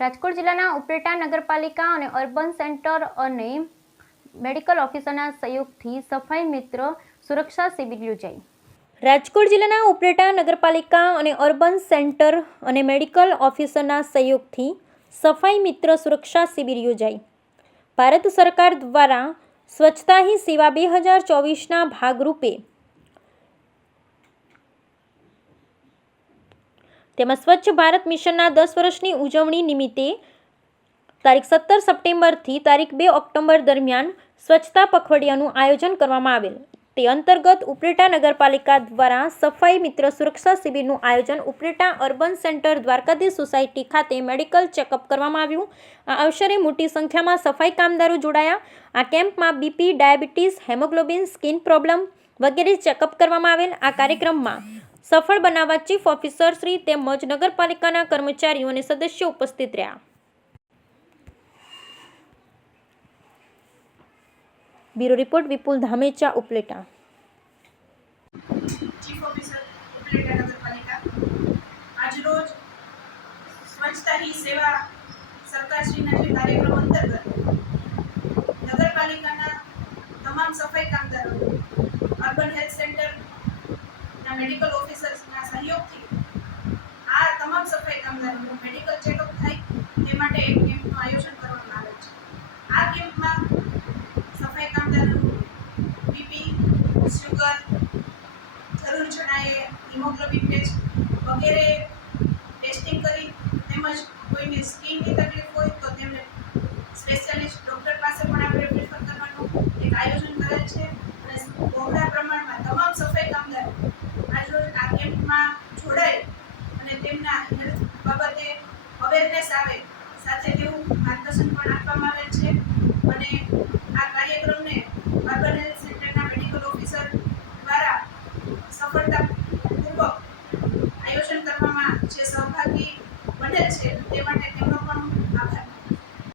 રાજકોટ જિલ્લાના ઉપલેટા નગરપાલિકા અને અર્બન સેન્ટર અને મેડિકલ ઓફિસરના સહયોગથી સફાઈ મિત્ર સુરક્ષા શિબિર યોજાઈ। રાજકોટ જિલ્લાના ઉપલેટા નગરપાલિકા અને અર્બન સેન્ટર અને મેડિકલ ઓફિસરના સહયોગથી સફાઈ મિત્ર સુરક્ષા શિબિર યોજાઈ। ભારત સરકાર દ્વારા સ્વચ્છતા હી સેવા 2024ના ભાગરૂપે તેમાં સ્વચ્છ ભારત મિશનના 10 વર્ષની ઉજવણી નિમિત્તે તારીખ 17 સપ્ટેમ્બરથી તારીખ 2 ઓક્ટોબર દરમિયાન સ્વચ્છતા પખવાડિયાનું આયોજન કરવામાં આવેલ। તે અંતર્ગત ઉપલેટા નગરપાલિકા દ્વારા સફાઈ મિત્ર સુરક્ષા શિબિરનું આયોજન Upleta urban centre Dwarkadhish society ખાતે મેડિકલ ચેકઅપ કરવામાં આવ્યું। આ અવસરે મોટી સંખ્યામાં સફાઈ કામદારો જોડાયા। આ કેમ્પમાં BP, diabetes, haemoglobin, skin problem વગેરે ચેકઅપ કરવામાં આવેલ। આ કાર્યક્રમમાં સફળ બનાવવા ચીફ ઓફિસર શ્રી તેમજ નગરપાલિકાના કર્મચારીઓ અને સદસ્યો ઉપસ્થિત રહ્યા। બ્યુરો રિપોર્ટ વિપુલ ધામેચા, ઉપલેટા। ચીફ ઓફિસર ઉપલેટા નગરપાલિકા આજરોજ સ્વચ્છતા હી સેવા સરકારશ્રીના જે કાર્યક્રમ અંતર્ગત નગરપાલિકાના તમામ સફાઈ કામદારો અર્બન હેલ્થ સેન્ટરના મેડિકલ ઓફિસર્સના સહયોગથી આ તમામ સફાઈ કામદારોનું મેડિકલ ચેકઅપ થાય તે માટે એક કેમ્પનું આયોજન કરવામાં આવે છે। આ કેમ્પમાં સફાઈ કામદારોનું બીપી, શુગર, જરૂર જણાયે હિમોગ્લોબિન ટેસ્ટ વગેરે ટેસ્ટિંગ કરી તેમજ કોઈને સ્કિનની તકલીફ હોય તો તેમને સ્પેશિયાલિસ્ટ ડૉક્ટર પાસે પણ આપણે પ્રિફર કરવાનું એક આયોજન કરેલ છે। અને બહોળા પ્રમાણમાં તમામ સફાઈ કામદારો આજરોજ આ કેમ્પમાં જોડાઈ અને તેમના હેલ્થ બાબતે અવેરનેસ આવે સાથે તેવું માર્ગદર્શન પણ આપવામાં આવેલ છે। અને આ કાર્યક્રમને અર્બન હેલ્થ સેન્ટરના મેડિકલ ઓફિસર દ્વારા સફળતાપૂર્વક આયોજન કરવામાં જે સહભાગી બનેલ છે તે